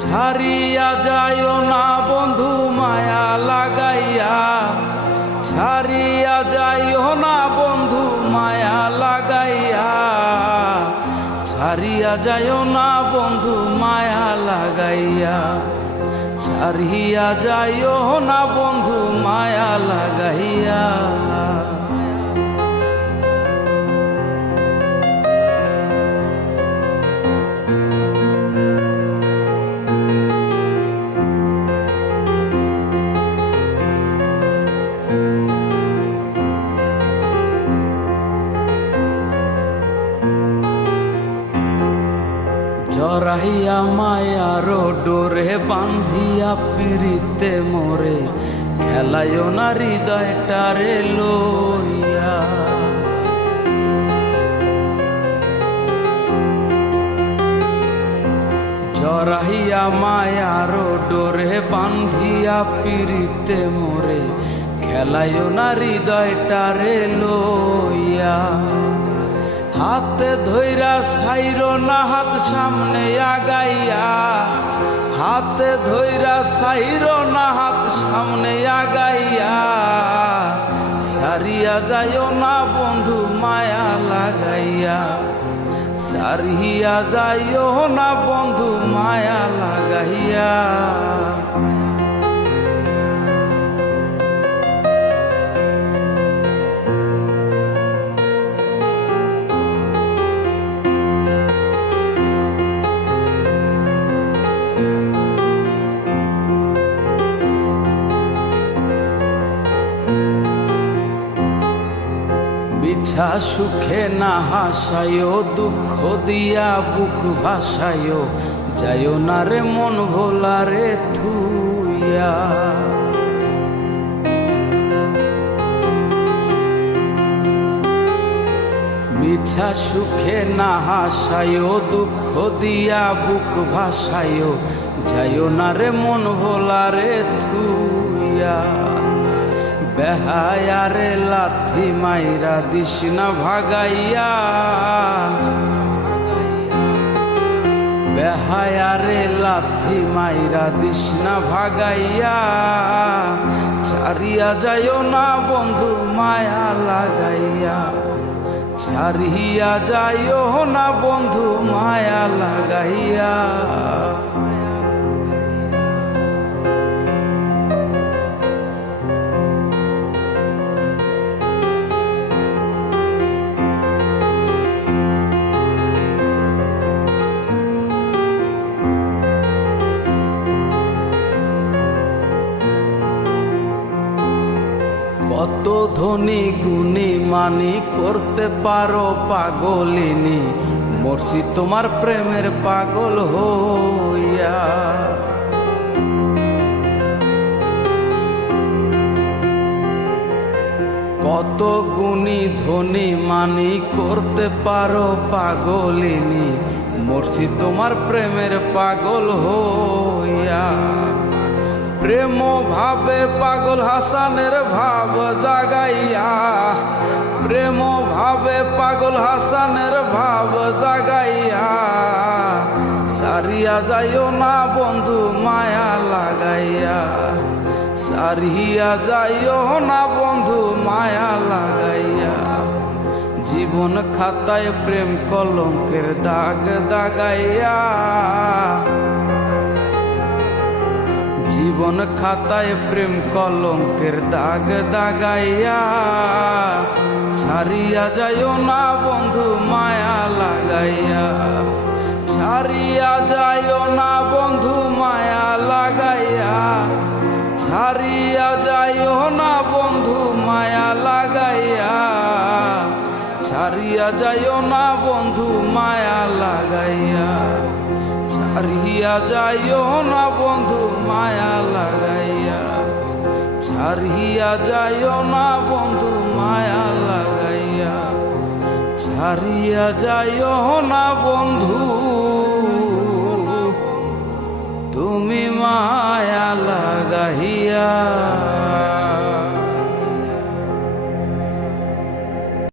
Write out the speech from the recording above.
ছাড়িয়া যাইও না বন্ধু মায়া লাগাইয়া, ছাড়িয়া যাইও না বন্ধু মায়া লাগাইয়া, ছাড়িয়া যাইও না বন্ধু মায়া লাগাইয়া, ছাড়িয়া যাইও না বন্ধু মায়া লাগাইয়া। জড়াইয়া মায়ার ডোরে বান্ধিয়া পিরিতে মোরে, খেলাইও না হৃদয়টারে লইয়া। জড়াইয়া মায়ার ডোরে বান্ধিয়া পিরিতে মোরে, খেলাইও না হৃদয়টারে লইয়া। হাতে ধইরা সাইরো না হাত সামনে আগাইয়া, হাতে ধইরা সাইরো না হাত সামনে আগাইয়া, সারিয়া যাইও না বন্ধু মায়া লাগাইয়া, সারিয়া যাইও না বন্ধু মায়া লাগাইয়া। মিছা সুখে না হাসায়ো, দুঃখ দিয়া বুক ভাসায়ো, যাইও না রে মন ভোলা রে থুইয়া। মিছা সুখে না হাসায়ো, দুঃখ দিয়া বুক ভাসায়ো, যাইও না রে মন ভোলা রে থুইয়া। বেহায়ারে লাথি মাইরা দিস না ভাগাইয়া, বেহায়ারে লাথি মাইরা দিস না ভাগাইয়া, ছাড়িয়া যাইও না বন্ধু মায়া লাগাইয়া, ছাড়িয়া যাইও না বন্ধু মায়া লাগাইয়া। কত ধনী গুণী মানি করতে পারো পাগলিনী, মরছি তোমার প্রেমের পাগল হইয়া। কত গুণী ধনী মানি করতে পারো পাগলিনী, মরছি তোমার প্রেমের পাগল হইয়া। প্রেম ভাবে পাগল হাসানের ভাব জাগাইয়া, প্রেম ভাবে পাগল হাসানের ভাব জাগাইয়া, সারিয়া যাইও না বন্ধু মায়া লাগাইয়া, সারিয়া যাইও না বন্ধু মায়া লাগাইয়া। জীবন খাতায় প্রেম কলঙ্কের দাগ দাগাইয়া, জীবন খাতায় প্রেম কলঙ্কের দাগ দাগাইয়া, ছাড়িয়া যাইও না বন্ধু মায়া লাগাইয়া, ছাড়িয়া যাইও না বন্ধু মায়া লাগাইয়া, ছাড়িয়া যাইও না বন্ধু মায়া লাগাইয়া, ছাড়িয়া যাইও না বন্ধু মায়া লাগাইয়া, ছাড়িয়া যাইও না বন্ধু মায়া লাগাইয়া, ছাড়িয়া যাইও না বন্ধু মায়া লাগাইয়া, ছাড়িয়া যাইও না বন্ধু তুমি মায়া লাগাইয়া।